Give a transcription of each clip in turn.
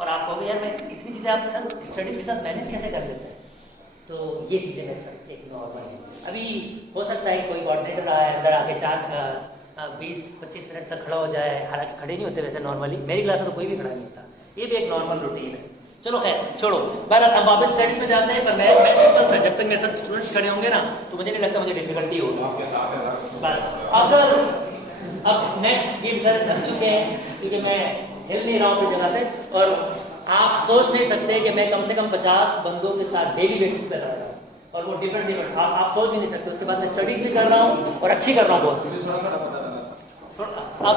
और आप कहोगे यार मैं इतनी चीज़ें आपके साथ स्टडीज़ के साथ मैनेज कैसे कर लेते हैं, तो ये चीज़ें मेरे साथ एक नॉर्मल है। अभी हो सकता है कि कोई कोऑर्डिनेटर आए अंदर आके 20-25 मिनट तक खड़ा हो जाए, हालांकि खड़े नहीं होते वैसे नॉर्मली, मेरी क्लास में तो कोई भी खड़ा नहीं होता, ये भी एक नॉर्मल रूटीन है। चलो खैर छोड़ो, बहरहाल हम वापस स्टडीज में जाते हैं। पर मैं सिंपल सा, जब तक मेरे साथ स्टूडेंट्स खड़े होंगे ना तो मुझे नहीं लगता मुझे डिफिकल्टी होगी। बस अगर अब नेक्स्ट ये बेचारे थक चुके हैं क्योंकि मैं हिल नहीं रहा हूँ अपनी जगह से, और आप सोच नहीं सकते कि मैं कम से कम 50 बंदों के साथ डेली बेसिस पे रह रहा हूँ, और वो डिफरेंट आप सोच भी नहीं सकते। उसके बाद मैं स्टडीज भी कर रहा हूँ और अच्छी कर रहा हूँ बहुत। अब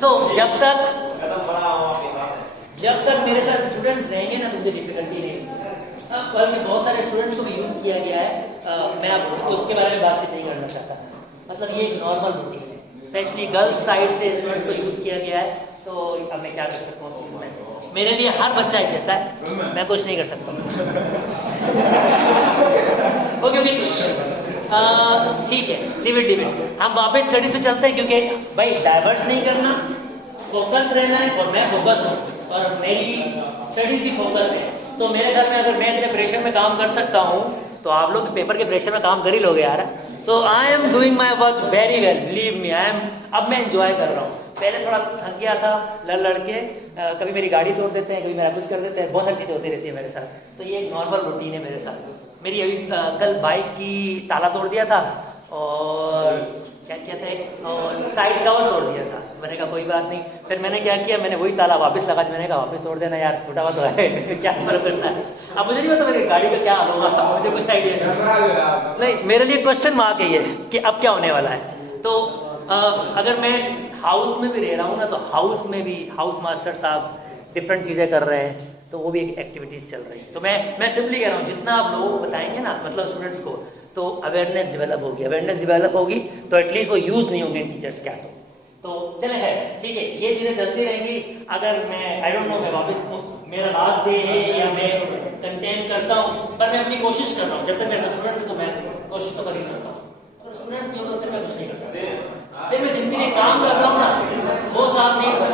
सो जब तक मेरे साथ स्टूडेंट्स रहेंगे ना तो मुझे डिफिकल्टी नहीं होगी। अब कल में बहुत सारे स्टूडेंट्स को भी यूज़ किया गया है, मैं अब उसके बारे में बातचीत नहीं करना चाहता। मतलब ये एक नॉर्मल रूटीन है, स्पेशली गर्ल्स साइड से स्टूडेंट्स को यूज़ किया गया है, तो अब मैं क्या कर सकता हूँ उस चीज़ में। मेरे लिए हर बच्चा एक जैसा है, मैं कुछ नहीं कर सकता। ओके ठीक है, लिव इट। हम वापस स्टडीज पे चलते हैं क्योंकि भाई डाइवर्ट नहीं करना, फोकस रहना है, और मैं फोकस हूँ और मेरी स्टडीज भी फोकस है। तो मेरे घर में अगर मैं इतने प्रेशर में काम कर सकता हूँ तो आप लोग पेपर के प्रेशर में काम कर ही लोगे यार। So I am doing my work very well, believe me. अब मैं एंजॉय कर रहा हूँ। पहले थोड़ा थक गया था लड़ के, कभी मेरी गाड़ी तोड़ देते हैं, कभी मेरा कुछ कर देते हैं, बहुत सारी चीजें होती रहती है मेरे साथ। तो ये एक नॉर्मल रूटीन है मेरे साथ। मेरी अभी कल बाइक की ताला तोड़ दिया था और क्या कहते हैं, और साइड कवर तोड़ दिया था। मैंने कहा कोई बात नहीं, फिर मैंने क्या किया, मैंने वही ताला वापस लगा दिया। मैंने कहा वापस तोड़ देना यार, छोटा बात तो है क्या फर्क पड़ता है। अब मुझे नहीं पता मेरी गाड़ी का क्या हाल होगा, मुझे कुछ आइडिया नहीं। मेरे लिए क्वेश्चन मार्क है ये कि अब क्या होने वाला है। तो अगर मैं हाउस में भी रह रहा हूँ ना, तो हाउस में भी हाउस मास्टर साहब डिफरेंट चीज़ें कर रहे हैं, तो वो भी एक एक्टिविटीज़ चल रही है। तो मैं सिंपली कह रहा हूँ, जितना आप लोगों को बताएंगे ना, मतलब स्टूडेंट्स को, तो अवेयरनेस डेवलप होगी। अवेयरनेस डेवलप होगी तो एटलीस्ट वो यूज़ नहीं होंगे टीचर्स क्या। तो चले है ठीक है, ये चीज़ें चलती रहेंगी। अगर मैं आई डोंट नो, मैं वापस मेरा लास्ट डे है या मैं कंटेन करता हूँ, पर मैं अपनी कोशिश कर रहा हूँ। जब तक मेरे स्टूडेंट्स है तो मैं कोशिश तो कर ही सकता हूँ, और स्टूडेंट्स नहीं हो तो फिर मैं कुछ नहीं कर सकता। फिर मैं जिनके लिए काम कर रहा हूँ ना, वो साथ नहीं कर रहा।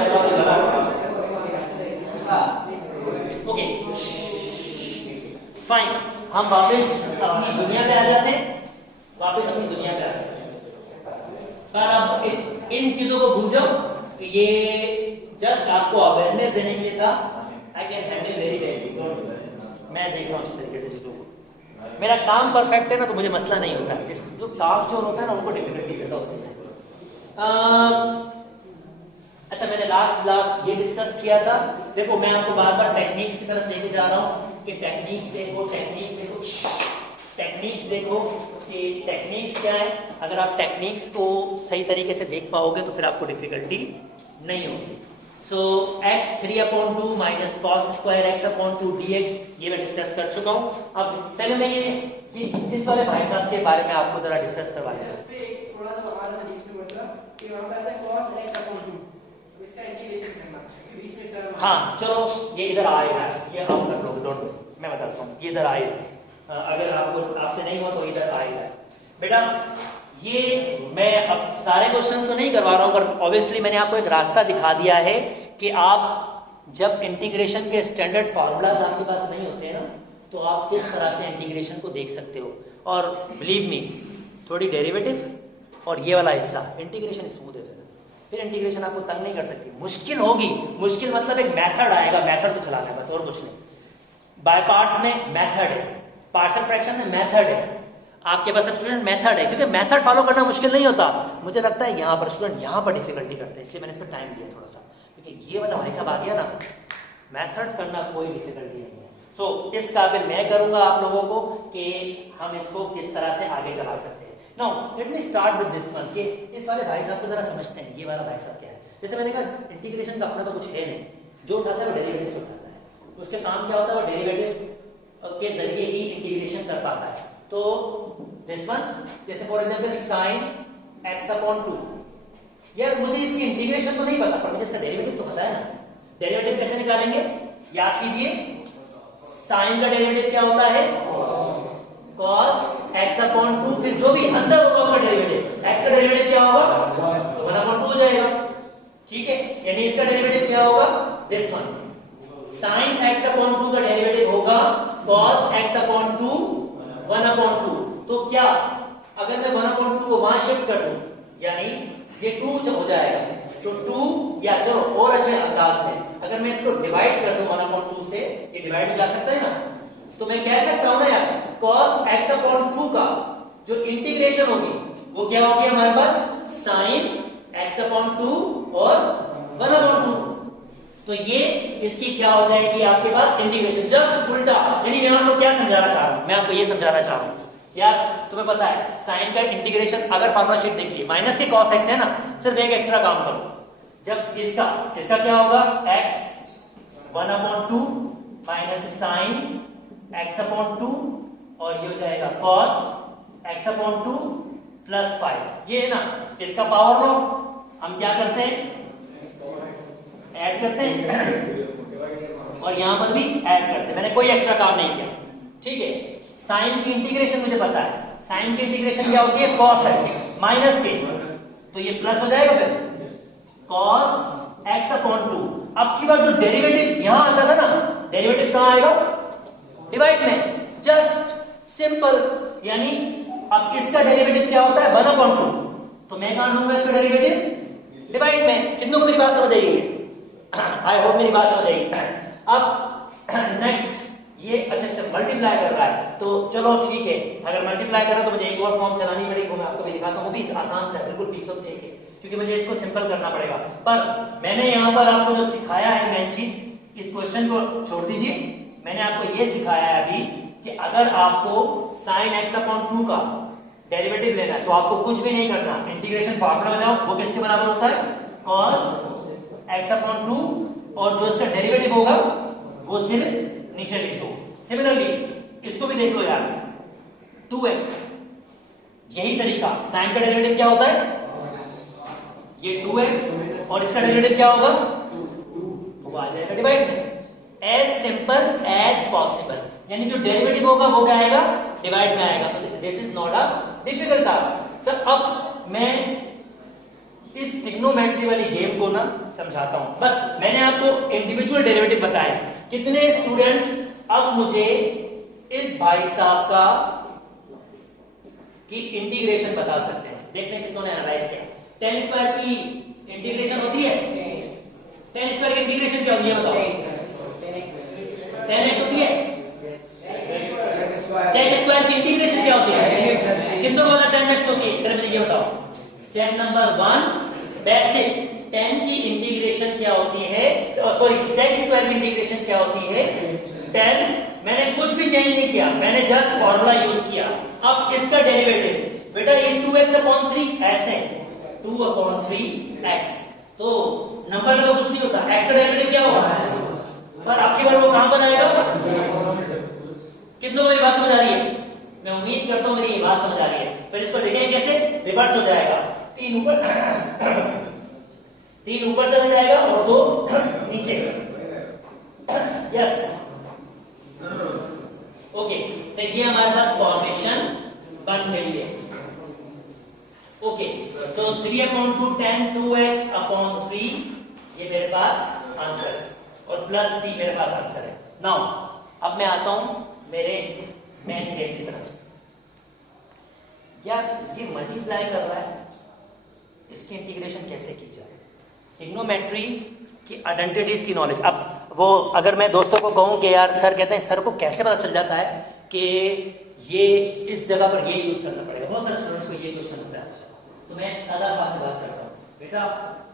ओके फाइन, हम वापस अपनी दुनिया पे आ जाते हैं। पर अब इन चीजों को भूल जाओ, ये जस्ट आपको अवेयरनेस देने के लिए था। I can handle very well, मैं देख रहा हूँ इस तरीके से चीजों को। मेरा काम परफेक्ट है ना, तो मुझे मसला नहीं होता। जो टास्क जो होता है ना, उनको डिफिकल्टी ज्यादा होती है। अच्छा, मैंने लास्ट ये डिस्कस किया था। देखो, मैं आपको बार बार टेक्निक्स की तरफ लेके जा रहा हूँ कि टेक्निक्स देखो कि टेक्निक्स क्या है। अगर आप टेक्निक्स को सही तरीके से देख पाओगे तो फिर आपको डिफिकल्टी नहीं होगी। सो x 3/2 minus cos square x/2 dx, ये मैं डिस्कस कर चुका हूँ। अब पहले मैं ये इस वाले भाई साहब के बारे में आपको जरा डिस्कस करवा देता हूँ। हाँ चलो, ये इधर आएगा, ये आप कर लो, डोंट, मैं बताता हूँ, ये इधर आएगा। अगर आपसे नहीं हुआ तो इधर आएगा। बेटा ये मैं अब सारे क्वेश्चन तो नहीं करवा रहा हूँ, पर ऑब्वियसली मैंने आपको एक रास्ता दिखा दिया है कि आप जब इंटीग्रेशन के स्टैंडर्ड फार्मूलाज आपके पास नहीं होते ना, तो आप किस तरह से इंटीग्रेशन को देख सकते हो। और बिलीव मी, थोड़ी डेरिवेटिव और ये वाला हिस्सा, इंटीग्रेशन स्मूथ है। फिर इंटीग्रेशन आपको तंग नहीं कर सकती। मुश्किल होगी, मुश्किल मतलब एक मेथड आएगा, मेथड को चलाना है बस, और कुछ नहीं। बाय पार्ट्स में मेथड है, पार्शियल फ्रैक्शन में मेथड है। आपके पास स्टूडेंट मेथड है, क्योंकि मेथड फॉलो करना मुश्किल नहीं होता। मुझे लगता है यहाँ पर स्टूडेंट यहाँ पर डिफिकल्टी करते हैं, इसलिए मैंने इस पर टाइम दिया थोड़ा सा, क्योंकि ये वाला भाई साहब आ गया ना, मेथड करना कोई डिफिकल्टी नहीं है। सो इस काबिल मैं करूंगा आप लोगों को कि हम इसको किस तरह से आगे चला सकते हैं। Now, let me start with this one, कि इस वाले भाई साहब को जरा समझते हैं। ये वाला भाई साहब क्या है? जैसे मैंने कहा, इंटीग्रेशन का अपना तो कुछ है नहीं, जो उठाता है वो डेरिवेटिव से उठाता है। उसके काम क्या होता है, वो डेरिवेटिव के जरिए ही इंटीग्रेशन कर पाता है। तो दिस वन, जैसे फॉर एग्जांपल sin x/2, यार मुझे इसकी इंटीग्रेशन तो नहीं पता, पर मुझे इसका डेरिवेटिव तो पता है ना। डेरिवेटिव कैसे निकालेंगे, याद कीजिए, साइन का डेरिवेटिव क्या होता है, cos x/2, फिर जो भी अंदर होगा उसका डेरिवेटिव, x का डेरिवेटिव क्या होगा, 1/2 हो जाएगा। ठीक है, यानी इसका डेरिवेटिव क्या होगा, this one, sin x upon 2 का डेरिवेटिव होगा cos x अपॉन 2 1 अपॉन 2। तो क्या अगर मैं 1 अपॉन 2 को वहां शिफ्ट कर दूं, यानी ये 2 हो जाएगा, तो 2 या चलो और अच्छे अंदाज में अगर मैं इसको डिवाइड कर दूं 1 अपॉन 2 से, ये डिवाइड जा सकता है ना, तो मैं कह सकता हूं ना यार cos x अपॉन 2 का जो इंटीग्रेशन होगी वो क्या होगी हमारे पास, sin x अपॉन 2 और 1 अपॉन 2। तो ये इसकी क्या हो जाएगी आपके पास इंटीग्रेशन, जस्ट उल्टा। यानी मैं आपको क्या समझाना चाह रहा हूं, मैं आपको ये समझाना चाह रहा हूं यार, तुम्हें पता है साइन का इंटीग्रेशन, अगर फार्मूला शीट देखिए माइनस के cos x है ना, सिर्फ एक एक्स्ट्रा काम करो, जब इसका क्या होगा x 1 upon 2 minus sine x upon 2 और ये हो जाएगा cos x अपॉन 2 प्लस 5, ये है ना इसका पावर लो, हम क्या करते हैं ऐड करते हैं और यहां पर भी ऐड करते हैं, मैंने कोई एक्स्ट्रा काम नहीं किया, ठीक है। साइन की इंटीग्रेशन मुझे पता है, साइन की इंटीग्रेशन क्या होती है cos x माइनस के, तो ये प्लस हो जाएगा फिर cos x अपॉन 2। अब की बार जो डेरिवेटिव यहां आता था ना, डेरिवेटिव कहां आएगा, डिवाइड में, जस्ट सिंपल। यानी अब इसका डेरिवेटिव क्या होता है 1 अपॉन 2, तो मैं कहां लूंगा इसका डेरिवेटिव, डिवाइड में। कितनों को मेरी बात समझ आएगी, आई होप मेरी बात समझ आएगी। अब नेक्स्ट ये अच्छे से मल्टीप्लाई कर रहा है, तो चलो ठीक है, अगर मल्टीप्लाई कर रहा है तो मुझे एक और फॉर्म चलानी पड़ेगी, मैं आपको भी दिखाता हूं, वो भी आसान से बिल्कुल पीस ऑफ केक है, क्योंकि मुझे इसको सिंपल करना पड़ेगा। पर मैंने यहां पर आपको जो सिखाया है मेन चीज, इस क्वेश्चन को छोड़ दीजिए, मैंने आपको ये सिखाया है अभी कि अगर आपको sin x अपॉन 2 का डेरिवेटिव लेना है तो आपको कुछ भी नहीं करना, इंटीग्रेशन फार्मूला में जाओ, वो किसके बराबर होता है cos x अपॉन 2, और जो इसका डेरिवेटिव होगा वो सिर्फ नीचे लिख दो। सिमिलरली इसको भी देख लो यार, 2x, यही तरीका, साइन का डेरिवेटिव क्या होता है, ये 2x और इसका डेरिवेटिव क्या होगा, वो आ जाएगा डिवाइड में, एज सिंपल एज पॉसिबल। यानी जो डेरिवेटिव होगा वो क्या आएगा, डिवाइड में आएगा। तो this is not a difficult task sir. अब मैं इस ट्रिग्नोमेट्री वाली गेम को ना समझाता हूं, बस मैंने आपको इंडिविजुअल डेरिवेटिव बताया। कितने स्टूडेंट अब मुझे इस भाई साहब का की इंटीग्रेशन बता सकते हैं, देखते हैं कितनों ने एनालाइज किया। tan स्क्वायर की इंटीग्रेशन होती है, tan स्क्वायर की इंटीग्रेशन क्या होती है बताओ, tan x होती है, sec स्क्वायर की इंटीग्रेशन क्या होती है, कितनों का tan x होती है, मुझे ये बताओ। स्टेप नंबर 1 बेसिक, tan की इंटीग्रेशन क्या होती है, सॉरी sec स्क्वायर की इंटीग्रेशन क्या होती है, tan। मैंने कुछ भी चेंज नहीं किया, मैंने जस्ट फॉर्मूला यूज किया। अब इसका डेरिवेटिव बेटा ये 2x अपॉन 3 ऐसे 2 अपॉन 3x, तो नंबर का कुछ नहीं होता, x का डेरिवेटिव क्या होगा, पर आपकी बार वो कहां पर आएगा। कितनों को मेरी बात समझ आ रही है, मैं उम्मीद करता हूं मेरी ये बात समझ आ रही है। फिर इसको देखेंगे कैसे, रिवर्स हो जाएगा, 3 ऊपर चला जाएगा और 2 नीचे, यस ओके। तो ये हमारे पास फॉर्मेशन बन गई है। ओके, तो 3 अपॉन 2 tan 2x अपॉन 3, ये मेरे पास आंसर है, और प्लस c मेरे पास आंसर है। नाउ अब मैं आता हूं मेरे मेन गेम की तरफ। यार ये मल्टीप्लाई कर रहा है, इसकी इंटीग्रेशन कैसे की जाए, ट्रिग्नोमेट्री की आइडेंटिटीज की नॉलेज। अब वो अगर मैं दोस्तों को कहूं कि यार सर कहते हैं सर को कैसे पता चल जाता है कि ये इस जगह पर ये यूज करना पड़ेगा, बहुत सारे स्टूडेंट्स को ये क्वेश्चन होता है, तो मैं सादा बात करता हूँ। बेटा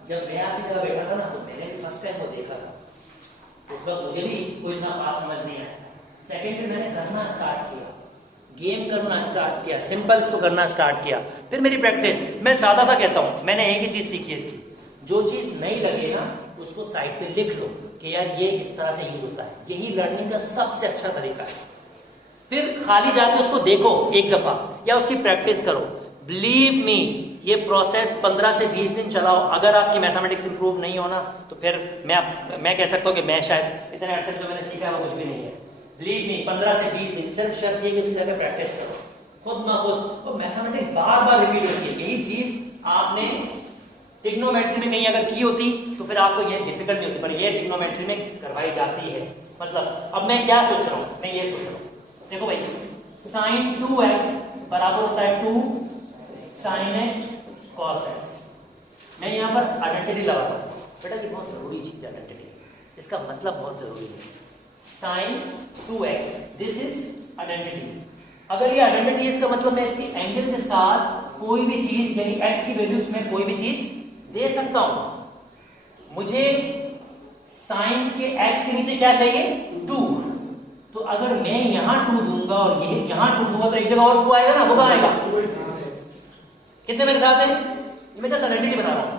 जब मैं आपकी जगह बैठा था ना, तो मैंने भी फर्स्ट टाइम वो देखा था, उस वक्त मुझे भी कोई इतना पास समझ नहीं आया। सेकेंडली मैंने करना स्टार्ट किया, गेम करना स्टार्ट किया, सिंपल्स को करना स्टार्ट किया, फिर मेरी प्रैक्टिस। मैं सादा सा कहता हूँ, मैंने एक ही चीज सीखी है इसकी, जो चीज नहीं लगे ना उसको साइड पे लिख लो कि यार ये इस तरह से यूज होता है, यही लर्निंग का सबसे अच्छा तरीका है। फिर खाली जाके उसको देखो एक दफा या उसकी प्रैक्टिस करो। बिलीव मी, ये प्रोसेस 15 से 20 दिन चलाओ, अगर आपकी मैथमेटिक्स इंप्रूव नहीं होना तो फिर मैं कह सकता हूँ कि मैं शायद इतने अरसे जो मैंने सीखा है वो कुछ भी नहीं है। बिलीव मी 15 से 20 दिन, सिर्फ शर्त ये कि उसी जगह प्रैक्टिस करो खुद ना खुद। तो मैथमेटिक्स बार बार रिपीट होती है, यही चीज आपने ट्रिग्नोमेट्री में कहीं अगर की होती तो फिर आपको ये डिफिकल्ट नहीं होती, पर ये ट्रिग्नोमेट्री में करवाई जाती है। मतलब अब मैं क्या सोच रहा हूं, मैं ये सोच रहा हूं, देखो भाई sin 2x बराबर होता है 2 sin x cos x। मैं यहां पर आइडेंटिटी लगा रहा हूं बेटा, ये बहुत जरूरी चीज है आइडेंटिटी, इसका मतलब बहुत जरूरी है। sin 2x this is identity. अगर ये आइडेंटिटी इसका मतलब मैं इसकी एंगल के साथ कोई भी चीज यानी x की वैल्यूज में कोई भी चीज दे सकता हूं। मुझे साइन के x के नीचे क्या चाहिए 2, तो अगर मैं यहां 2 दूंगा और ये यहां 2 दूंगा तो एक जगह और 2 आएगा ना, वो आएगा। कितने मेरे साथ है, मैं जस्ट आइडेंटिटी बना रहा हूं,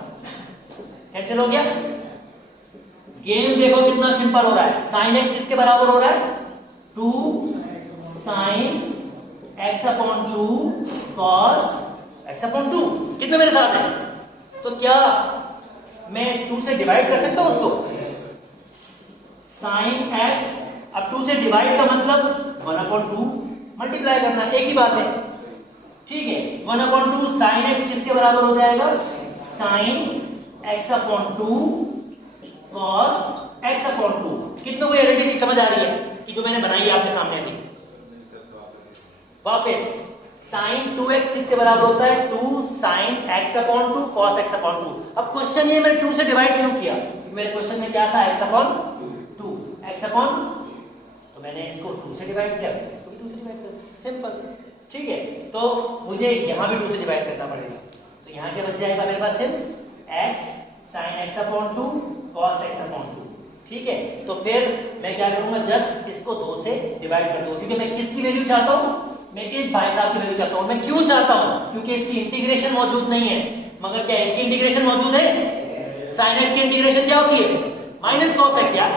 कैंसिल हो गया। गेम देखो कितना सिंपल हो रहा है, साइन एक्स किसके बराबर हो रहा है 2 sine x upon 2 cos x upon 2। कितने मेरे साथ है, तो क्या मैं 2 से डिवाइड कर सकता हूं उसको, साइन x अब 2 से डिवाइड का मतलब 1 अपॉन 2 मल्टीप्लाई करना, एक ही बात है, ठीक है। 1 अपॉन 2 साइन x किसके बराबर हो जाएगा sine x upon 2 cos x upon 2। कितनों को आइडेंटिटी समझ आ रही है कि जो मैंने बनाई है आपके सामने अभी। वापस sin 2x किसके बराबर होता है 2 sin x upon 2 cos x upon 2। अब क्वेश्चन ये मैंने 2 से डिवाइड क्यों किया, मेरे क्वेश्चन में क्या था x अपॉन 2 x अपॉन, तो मैंने इसको 2 से डिवाइड किया, इसको भी 2 से डिवाइड कर, सिंपल, ठीक है। तो मुझे यहां भी 2 से डिवाइड करना पड़ेगा, तो यहां क्या बच जाएगा मेरे पास सिर्फ x sin x upon 2 cos x upon 2, ठीक है। तो फिर मैं क्या करूंगा, जस्ट इसको 2 से डिवाइड कर दूंगा, क्योंकि मैं किसकी वैल्यू चाहता हूं, मैं इस भाई साहब की वैल्यू चाहता हूं। मैं क्यों चाहता हूं, क्योंकि इसकी इंटीग्रेशन मौजूद नहीं है, मगर क्या इसकी इंटीग्रेशन मौजूद है, sin x की इंटीग्रेशन क्या होती है माइनस cos x। यार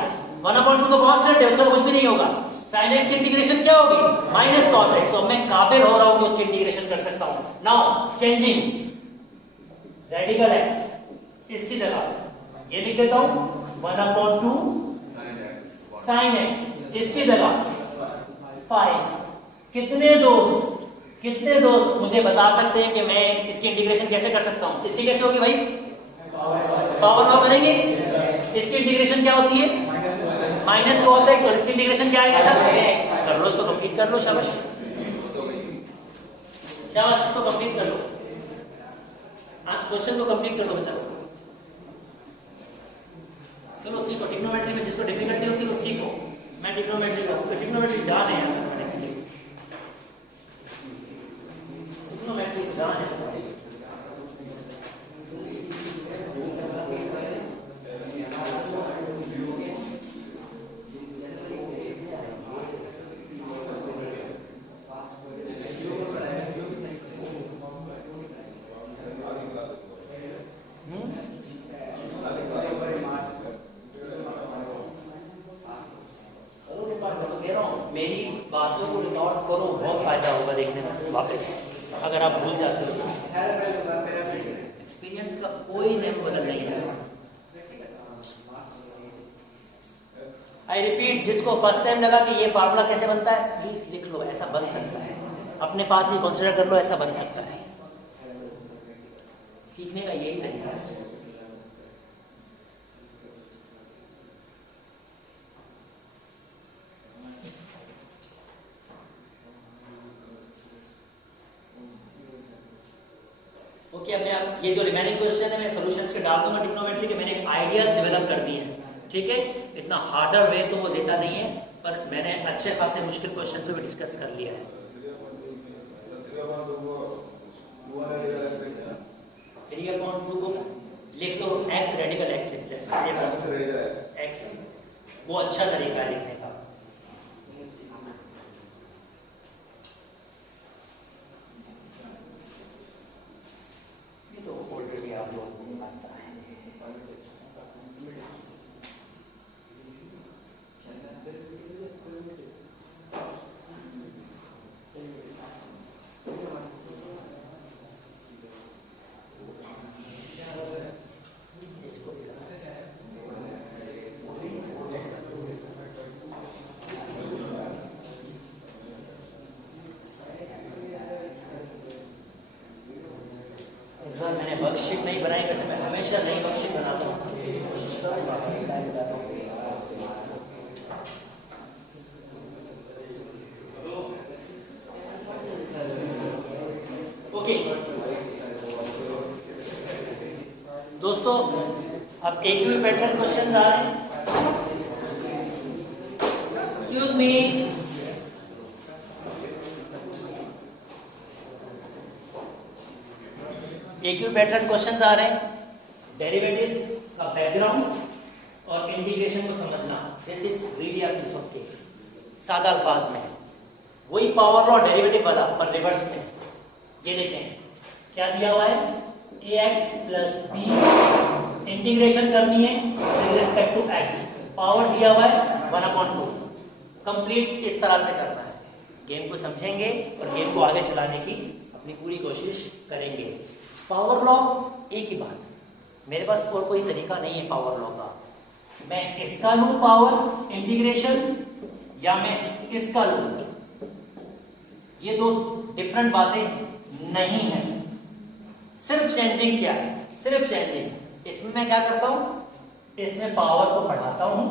1 अपॉन 2 तो कांस्टेंट है, उसका तो कुछ भी नहीं होगा। sin x की इंटीग्रेशन क्या होगी माइनस cos x, तो मैं काबिल हो रहा हूं कि उसकी इंटीग्रेशन कर सकता हूं। नाउ चेंजिंग रेडिकल x, इसकी जगह ये लिख देता हूं 1 अपॉन 2 sin x, इसकी जगह 5। कितने दोस्त मुझे बता सकते हैं कि मैं इसकी इंटीग्रेशन कैसे कर सकता हूं, इसकी कैसे होगी भाई, पावर लॉ करेंगे। इसकी इंटीग्रेशन क्या होती है माइनस cos x, और इसकी इंटीग्रेशन क्या आएगा सर, कर लो इसको, कंप्लीट कर लो, शाबाश शाबाश, इसको कंप्लीट कर लो, क्वेश्चन को कंप्लीट कर लो बच्चा। चलो सीखो, ट्रिग्नोमेट्री में जिसको डिफिकल्टी होती है वो सीखो। मैं ट्रिग्नोमेट्री का ट्रिग्नोमेट्री जान है यार, ट्रिग्नोमेट्री जान है। मेरी बातों को रिकॉर्ड करो, बहुत फायदा होगा देखने में वापस, अगर आप भूल जाते हो। एक्सपीरियंस का कोई नेम बदल नहीं है। आई रिपीट, जिसको फर्स्ट टाइम लगा कि ये फार्मूला कैसे बनता है प्लीज लिख लो, ऐसा बन सकता है, अपने पास ही कंसीडर कर लो, ऐसा बन सकता है। सीखने का यही तरीका है। ओके, अब मैं ये जो रिमेनिंग क्वेश्चन है मैं सॉल्यूशंस के डाल दूंगा ट्रिग्नोमेट्री के, मैंने आइडियाज डेवलप कर दिए हैं, ठीक है। इतना हार्डर वे तो वो देता नहीं है, पर मैंने अच्छे खासे मुश्किल क्वेश्चन पे भी डिस्कस कर लिया है। 3/2 को लिख लो, x रेडिकल x लिख लेते, x वो अच्छा तरीका है लिखने का। तो ऑलरेडी आप लोगों को पता है। मैंने वर्कशीट नहीं बनाई, वैसे मैं हमेशा एक भी पैटर्न क्वेश्चन आ रहे हैं? एक्सक्यूज मी, एक भी पैटर्न क्वेश्चन आ रहे हैं? डेरिवेटिव का बैकग्राउंड और इंटीग्रेशन को समझना, this is really a piece of cake. सादा अल्फाज में वही पावर लॉ डेरिवेटिव वाला पर रिवर्स में। ये देखें क्या दिया हुआ है, ax प्लस b, इंटीग्रेशन करनी है with respect to x, power दिया हुआ है 1/2। कंप्लीट इस तरह से करना है। गेम को समझेंगे और गेम को आगे चलाने की अपनी पूरी कोशिश करेंगे। पावर लॉ एक ही बात, मेरे पास और कोई तरीका नहीं है पावर लॉ का। मैं इसका लूं पावर इंटीग्रेशन या मैं इसका लूं, ये दो डिफरेंट बातें नहीं है। सिर्फ चेंजिंग क्या है, सिर्फ चेंजिंग। इसमें मैं क्या करता हूं, इसमें पावर को बढ़ाता हूं